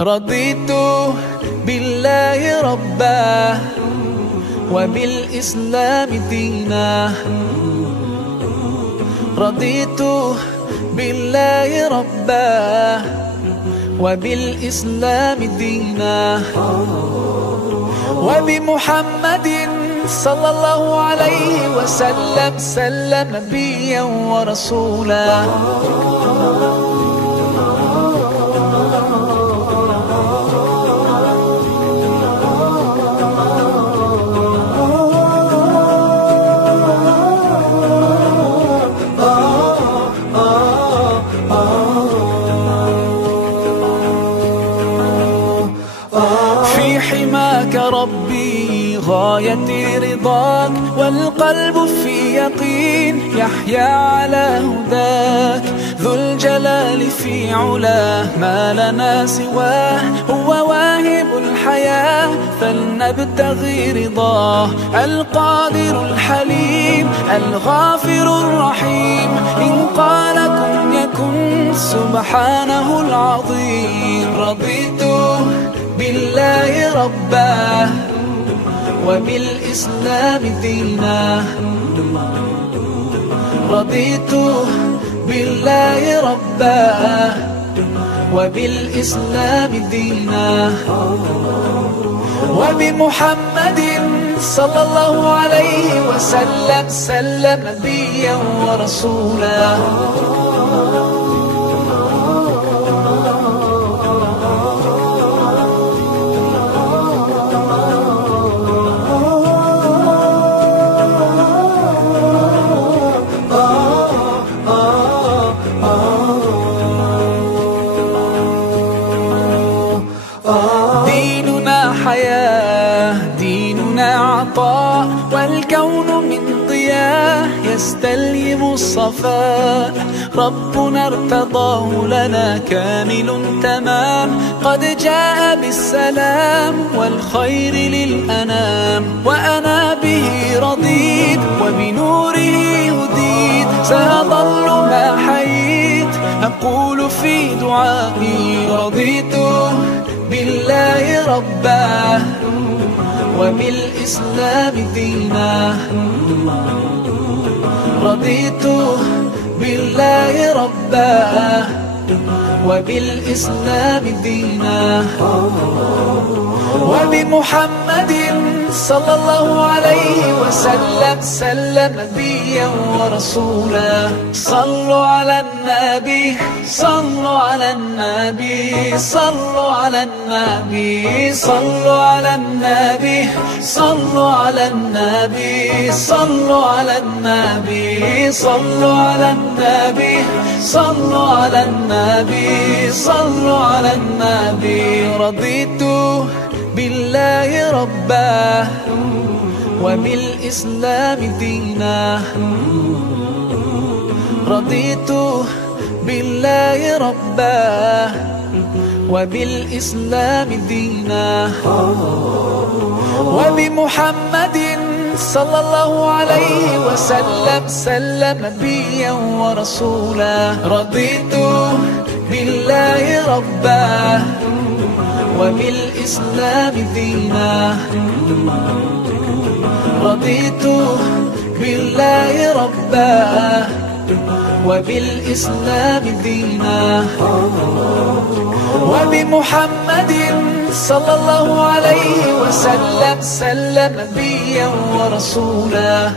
رضيت بالله ربا وبالإسلام دينا. رضيت بالله ربا وبالإسلام دينا، وبمحمد صلى الله عليه وسلم نبيا ورسولا. في حماك ربي غاية رضاك، والقلب في يقين يحيا على هداك. ذو الجلال في علاه ما لنا سواه، هو واهب الحياة فلنبتغي رضاه. القادر الحليم الغافر الرحيم، إن قال كن يكن سبحانه العظيم. رضيت بالله ربا وبالإسلام دينا. رضيت بالله ربا وبالإسلام دينا، وبمحمد صلى الله عليه وسلم نبيا ورسولا. ديننا حياة، ديننا عطاء، والكون من ضياء يستلهم الصفاء. ربنا ارتضاه لنا كامل تمام، قد جاء بالسلام والخير للأنام. وأنا به رضيت وبنوره هديت، سأظل ما حييت أقول في دعائي. رضيت بالله ربا وبالإسلام دينا. رضيت بالله ربا وبالإسلام دينا، وبمحمد صلى الله عليه وسلم نبيا ورسولا. صلوا على النبي، صلوا على النبي، صلوا على النبي، صلوا على النبي، صلوا على النبي، صلوا على النبي، صلوا على النبي، صلوا على النبي، صلوا على النبي. رضيت بالله ربا وبالإسلام دينا. رضيت بالله ربا وبالإسلام دينا، وبمحمد صلى الله عليه وسلم نبيا ورسولا. رضيت بالله ربا وبالإسلام دينا. رضيت بالله ربا وبالإسلام دينا، وبمحمد صلى الله عليه وسلم نبيا ورسولا.